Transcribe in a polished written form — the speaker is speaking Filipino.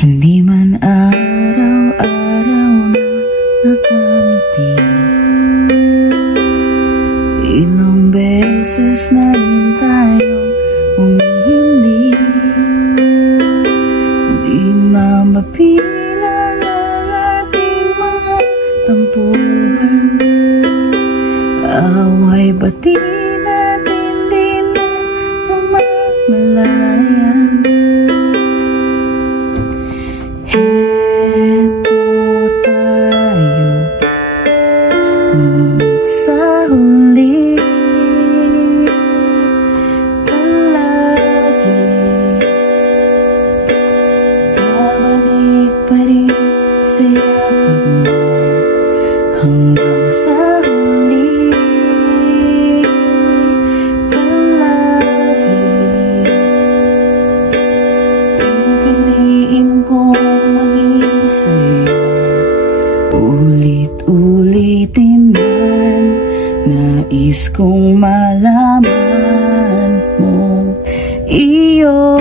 Hindi man araw-araw na nakangiti, ilang beses na rin tayong umihindi. Di na mapilang ang ating mga tampuhan, away bati natin din na namamalayan. Heto tayo, ngunit sa huli palagi babalik pa rin sa yakap mo hanggang sa huli. Palagi pipiliin kong maging sa'yo, ulit-ulitin man. Nais kong malaman mong iyo